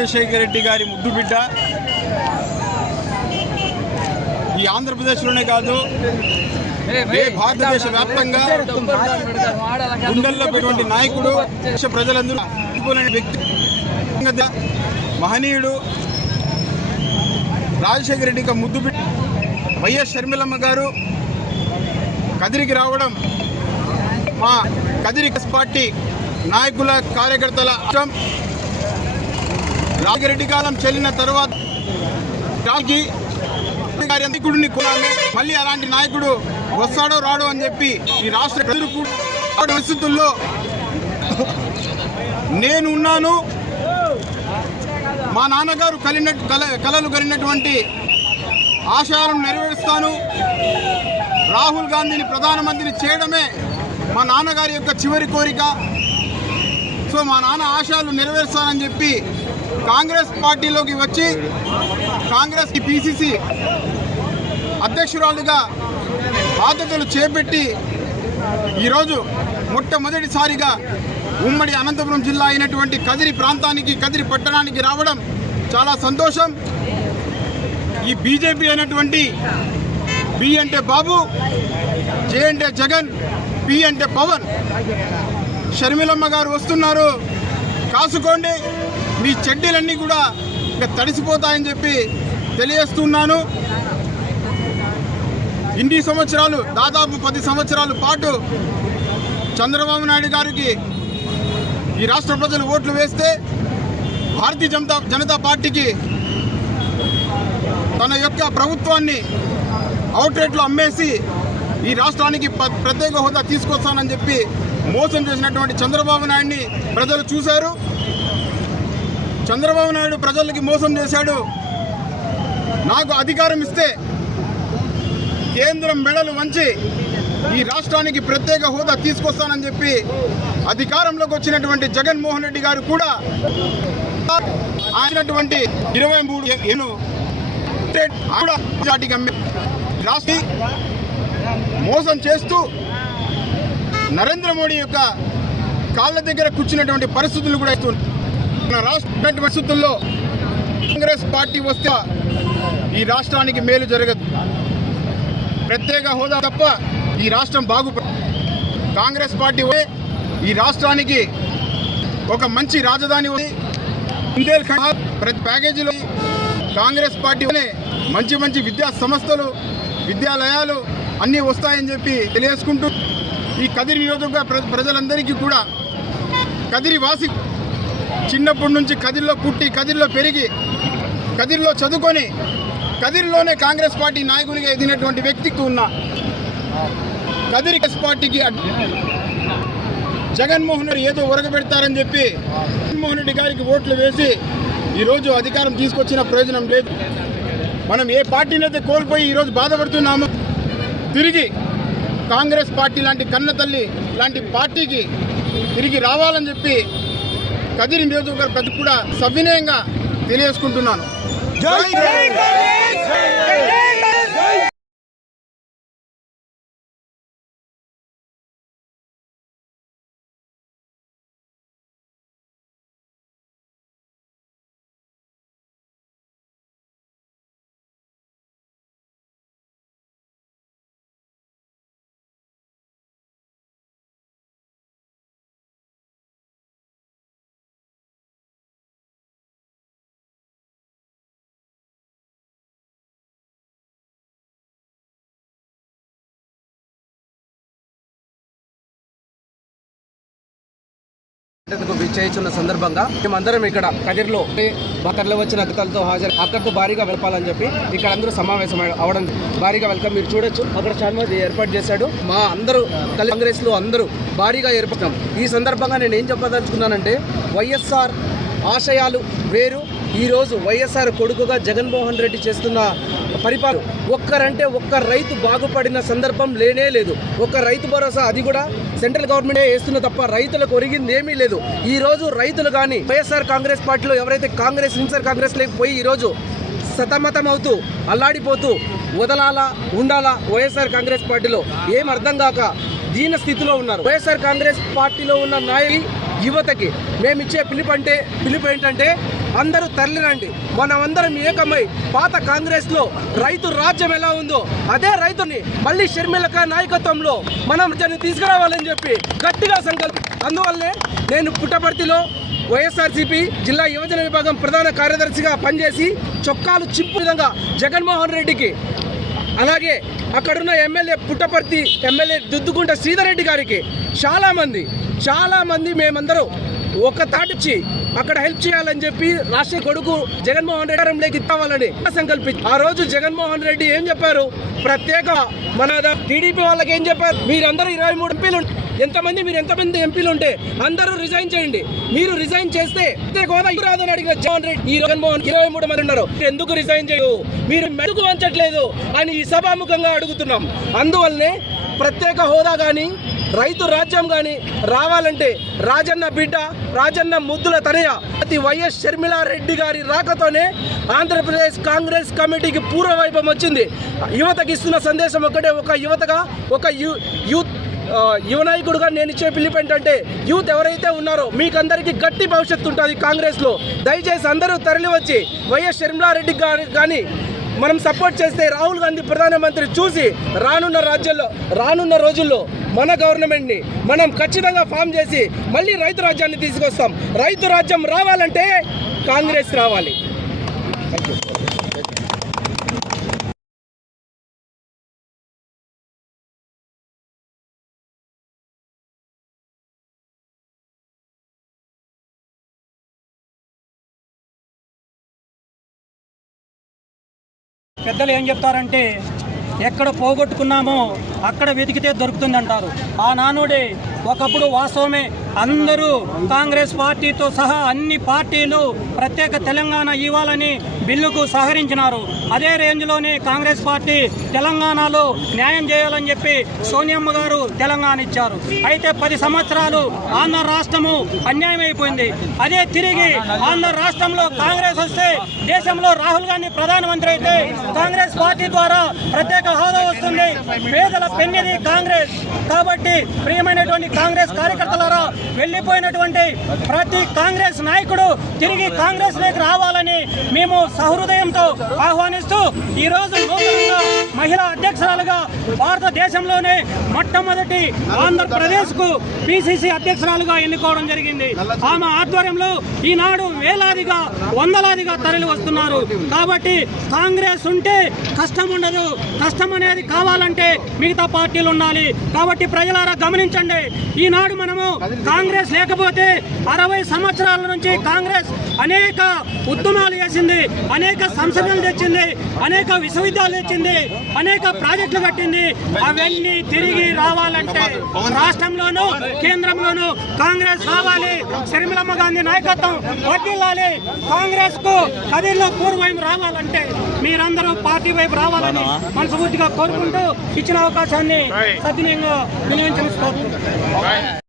రాజశేఖర రెడ్డి గారి ముద్దు బిడ్డ. ఈ ఆంధ్రప్రదేశ్లోనే కాదు ఏ భారతదేశ వ్యాప్తంగా గుండెల్లో పెటువంటి నాయకుడు దేశ ప్రజలందరూ వ్యక్తి. మహనీయుడు రాజశేఖర రెడ్డి ముద్దు బిడ్డ. వైఎస్ షర్మిలమ్మ గారు కదిరికి రావడం మా కదిరి పార్టీ నాయకుల కార్యకర్తల రాజరెడ్డి కాలం చెల్లిన తర్వాత రాగి గారి నాయకుడిని కొనాలి. మళ్ళీ అలాంటి నాయకుడు వస్తాడో రాడో అని చెప్పి ఈ రాష్ట్ర పరిస్థితుల్లో నేను ఉన్నాను. మా నాన్నగారు కలిన కలలు కలిగినటువంటి ఆశయాలను నెరవేరుస్తాను. రాహుల్ గాంధీని ప్రధానమంత్రిని చేయడమే మా నాన్నగారి యొక్క చివరి కోరిక. సో మా నాన్న ఆశయాలు నెరవేరుస్తానని చెప్పి కాంగ్రెస్ పార్టీలోకి వచ్చి కాంగ్రెస్ పిసిసి అధ్యక్షురాలుగా బాధ్యతలు చేపట్టి ఈరోజు మొట్టమొదటిసారిగా ఉమ్మడి అనంతపురం జిల్లా అయినటువంటి కదిరి ప్రాంతానికి కదిరి పట్టణానికి రావడం చాలా సంతోషం. ఈ బీజేపీ అయినటువంటి బి అంటే బాబు జే అంటే జగన్ పి అంటే పవన్. షర్మిలమ్మ గారు వస్తున్నారు. కాసుకోండి. మీ చెడ్డీలన్నీ కూడా ఇక తడిసిపోతాయని చెప్పి తెలియజేస్తున్నాను. ఇన్ని సంవత్సరాలు దాదాపు పది సంవత్సరాల పాటు చంద్రబాబు నాయుడు గారికి ఈ రాష్ట్ర ప్రజలు ఓట్లు వేస్తే భారతీయ జనతా జనతా పార్టీకి తన యొక్క ప్రభుత్వాన్ని అవుట్రేట్లో అమ్మేసి ఈ రాష్ట్రానికి ప్ర- ప్రత్యేక హోదా తీసుకొస్తానని చెప్పి మోసం చేసినటువంటి చంద్రబాబు నాయుడిని ప్రజలు చూశారు. చంద్రబాబు నాయుడు ప్రజలకి మోసం చేశాడు. నాకు అధికారం ఇస్తే కేంద్రం మెడలు వంచి ఈ రాష్ట్రానికి ప్రత్యేక హోదా తీసుకొస్తానని చెప్పి అధికారంలోకి వచ్చినటువంటి జగన్మోహన్ రెడ్డి గారు కూడా ఆయనటువంటి ఇరవై మూడు ఏను కూడా జాతికి రాష్ట్ర మోసం చేస్తూ నరేంద్ర మోడీ యొక్క కాళ్ళ దగ్గర కూర్చున్నటువంటి పరిస్థితులు కూడా ఇస్తుంది రాష్ట్ర పరిస్థితుల్లో కాంగ్రెస్ పార్టీ వస్తే ఈ రాష్ట్రానికి మేలు జరగదు. ప్రత్యేక హోదా తప్ప ఈ రాష్ట్రం బాగు కాంగ్రెస్ పార్టీ వస్తే ఈ రాష్ట్రానికి ఒక మంచి రాజధాని ఉంది బుందేల్ఖండ్ ప్రతి ప్యాకేజీలో కాంగ్రెస్ పార్టీ మంచి మంచి విద్యా సంస్థలు విద్యాలయాలు అన్నీ వస్తాయని చెప్పి తెలియజేసుకుంటూ ఈ కదిరి నియోజకవర్గ ప్ర- ప్రజలందరికీ కూడా కదిరి వాసి చిన్నప్పటి నుంచి కదిరిలో పుట్టి కదిరిలో పెరిగి కదిరిలో చదువుకొని కదిరిలోనే కాంగ్రెస్ పార్టీ నాయకునిగా ఎదిగినటువంటి వ్యక్తికి ఉన్న కదిరి కాంగ్రెస్ పార్టీకి జగన్మోహన్ రెడ్డి ఏదో ఉరగబెడతారని చెప్పి జగన్మోహన్ రెడ్డి గారికి ఓట్లు వేసి ఈరోజు అధికారం తీసుకొచ్చిన ప్రయోజనం లేదు. మనం ఏ పార్టీని అయితే కోల్పోయి ఈరోజు బాధపడుతున్నామో తిరిగి కాంగ్రెస్ పార్టీ లాంటి కన్న తల్లి లాంటి పార్టీకి తిరిగి రావాలని చెప్పి కదిరి నియోజకవర్గ ప్రతి కూడా సవినయంగా తెలియజేసుకుంటున్నాను. కు సందర్భంగా మేమందరం ఇక్కడ కదిర్లో తరలి వచ్చిన అతిథులతో హాజరు. అక్కడితో భారీగా వెలపాలని చెప్పి ఇక్కడ అందరూ సమావేశం అవడం భారీగా వెళ్తాం మీరు చూడొచ్చు. అక్కడ చాలా ఏర్పాటు చేశాడు. మా అందరూ కలి- కాంగ్రెస్లో అందరూ భారీగా ఏర్పడతాం ఈ సందర్భంగా నేను ఏం చెప్పదలుచుకున్నానంటే వైఎస్ఆర్ ఆశయాలు వేరు. ఈరోజు వైఎస్ఆర్ కొడుకుగా జగన్మోహన్ రెడ్డి చేస్తున్న పరిపాలన ఒక్కరంటే ఒక్క రైతు బాగుపడిన సందర్భం లేనే లేదు. ఒక్క రైతు భరోసా అది కూడా సెంట్రల్ గవర్నమెంటే వేస్తున్న తప్ప రైతులకు ఒరిగింది ఏమీ లేదు. ఈ రోజు రైతులు కానీ వైఎస్ఆర్ కాంగ్రెస్ పార్టీలో ఎవరైతే కాంగ్రెస్ ఇన్సర్ కాంగ్రెస్ లేకపోయి ఈరోజు సతమతం అవుతూ అల్లాడిపోతూ వదలాలా ఉండాలా వైఎస్ఆర్ కాంగ్రెస్ పార్టీలో ఏం అర్థం కాక దీన స్థితిలో ఉన్నారు. వైఎస్ఆర్ కాంగ్రెస్ పార్టీలో ఉన్న నాయకులు యువతకి మేమిచ్చే పిలుపు అంటే పిలుపు ఏంటంటే అందరూ తరలిరండి. మనమందరం ఏకమై పాత కాంగ్రెస్లో రైతు రాజ్యం ఎలా ఉందో అదే రైతుని మళ్ళీ షర్మిలక నాయకత్వంలో మనం దాన్ని తీసుకురావాలని చెప్పి గట్టిగా సంకల్పం అందువల్లే నేను పుట్టపర్తిలో వైఎస్ఆర్సీపీ జిల్లా యువజన విభాగం ప్రధాన కార్యదర్శిగా పనిచేసి చొక్కాలు చింపు విధంగా జగన్మోహన్ రెడ్డికి అలాగే అక్కడున్న ఎమ్మెల్యే పుట్టపర్తి ఎమ్మెల్యే దుద్దుకుంట శ్రీధర్ రెడ్డి గారికి చాలామంది చాలామంది మేమందరం ఒక తాటిచ్చి అక్కడ హెల్ప్ చేయాలని చెప్పి రాష్ట్ర కొడుకు జగన్మోహన్ రెడ్డి కావాలని ఇవ్వాలని సంకల్పించి ఆ రోజు జగన్మోహన్ రెడ్డి ఏం చెప్పారు? ప్రత్యేక మన టీడీపీ వాళ్ళకి ఏం చెప్పారు? మీరందరూ ఇరవై మూడు ఎంపీలు ఎంతమంది మీరు ఎంతమంది ఎంపీలు ఉంటే అందరూ రిజైన్ చేయండి. మీరు రిజైన్ చేస్తే ప్రత్యేక హోదా రాదని అడిగిన జగన్ రెడ్డి ఈ జగన్మోహన్ ఇరవై మూడు మంది ఉన్నారు. ఎందుకు రిజైన్ చేయు మీరు మెడుకు వంచట్లేదు అని ఈ సభాముఖంగా అడుగుతున్నాం. అందువల్లనే ప్రత్యేక హోదా కానీ రైతు రాజ్యం కానీ రావాలంటే రాజన్న బిడ్డ రాజన్న ముద్దుల తనయ. అతి వైఎస్ షర్మిలారెడ్డి గారి రాకతోనే ఆంధ్రప్రదేశ్ కాంగ్రెస్ కమిటీకి పూర్వవైభవం వచ్చింది. యువతకి ఇస్తున్న సందేశం ఒకటే ఒక యువతగా ఒక యూ యూత్ యువనాయకుడుగా నేను ఇచ్చే పిలుపు ఏంటంటే యూత్ ఎవరైతే ఉన్నారో మీకందరికీ గట్టి భవిష్యత్తు ఉంటుంది కాంగ్రెస్లో. దయచేసి అందరూ తరలివచ్చి వైఎస్ షర్మిలారెడ్డి గారి కానీ మనం సపోర్ట్ చేస్తే రాహుల్ గాంధీ ప్రధానమంత్రి చూసి రానున్న రాజ్యంలో రానున్న రోజుల్లో మన గవర్నమెంట్ని మనం ఖచ్చితంగా ఫామ్ చేసి మళ్ళీ రైతు రాజ్యాన్ని తీసుకొస్తాం. రైతు రాజ్యం రావాలంటే కాంగ్రెస్ రావాలి. పెద్దలు ఏం చెప్తారంటే ఎక్కడ పోగొట్టుకున్నామో అక్కడ వెతికితే దొరుకుతుందంటారు. ఆ నానుడే ఒకప్పుడు వాస్తవమే అందరూ కాంగ్రెస్ పార్టీతో సహా అన్ని పార్టీలు ప్రత్యేక తెలంగాణ ఇవ్వాలని బిల్లుకు సహకరించినారు. అదే రేంజ్లోనే కాంగ్రెస్ పార్టీ తెలంగాణలో న్యాయం చేయాలని చెప్పి సోనియమ్మ గారు తెలంగాణ ఇచ్చారు. అయితే పది సంవత్సరాలు ఆంధ్ర రాష్ట్రము అన్యాయం అయిపోయింది. అదే తిరిగి ఆంధ్ర రాష్ట్రంలో కాంగ్రెస్ వస్తే దేశంలో రాహుల్ గాంధీ ప్రధానమంత్రి అయితే కాంగ్రెస్ పార్టీ ద్వారా ప్రత్యేక హోదా వస్తుంది. పేదల పెన్నిది కాంగ్రెస్. కాబట్టి ప్రియమైనటువంటి కాంగ్రెస్ కార్యకర్తలారా వెళ్ళిపోయినటువంటి ప్రతి కాంగ్రెస్ నాయకుడు తిరిగి కాంగ్రెస్లోకి రావాలని మేము సహృదయంతో ఆహ్వానిస్తూ ఈ రోజు నూతనంగా మహిళా అధ్యక్షురాలుగా భారతదేశంలోనే మొట్టమొదటి ఆంధ్రప్రదేశ్కు పిసిసి అధ్యక్షురాలుగా ఎన్నుకోవడం జరిగింది. ఆమె ఆధ్వర్యంలో ఈనాడు వేలాదిగా వందలాదిగా తరలి వస్తున్నారు. కాబట్టి కాంగ్రెస్ ఉంటే కష్టం ఉండదు. కష్టం అనేది కావాలంటే మిగతా పార్టీలు ఉండాలి. కాబట్టి ప్రజలారా గమనించండి. ఈనాడు మనము కాంగ్రెస్ లేకపోతే అరవై సంవత్సరాల నుంచి కాంగ్రెస్ అనేక ఉద్యమాలు చేసింది అనేక సంస్థలు తెచ్చింది అనేక విశ్వవిద్యాలయాలు తెచ్చింది అనేక ప్రాజెక్టులు కట్టింది. అవన్నీ తిరిగి రావాలంటే రాష్ట్రంలోనూ కేంద్రంలోనూ కాంగ్రెస్ రావాలి. శర్మిలమ్మ గాంధీ నాయకత్వం వర్దిల్లాలి కాంగ్రెస్కు కదిలో పూర్వం రావాలంటే మీరందరూ పార్టీ వైపు రావాలని మనస్ఫూర్తిగా కోరుకుంటూ ఇచ్చిన అవకాశాన్ని సద్వినియోగంగా వినియోగించడం.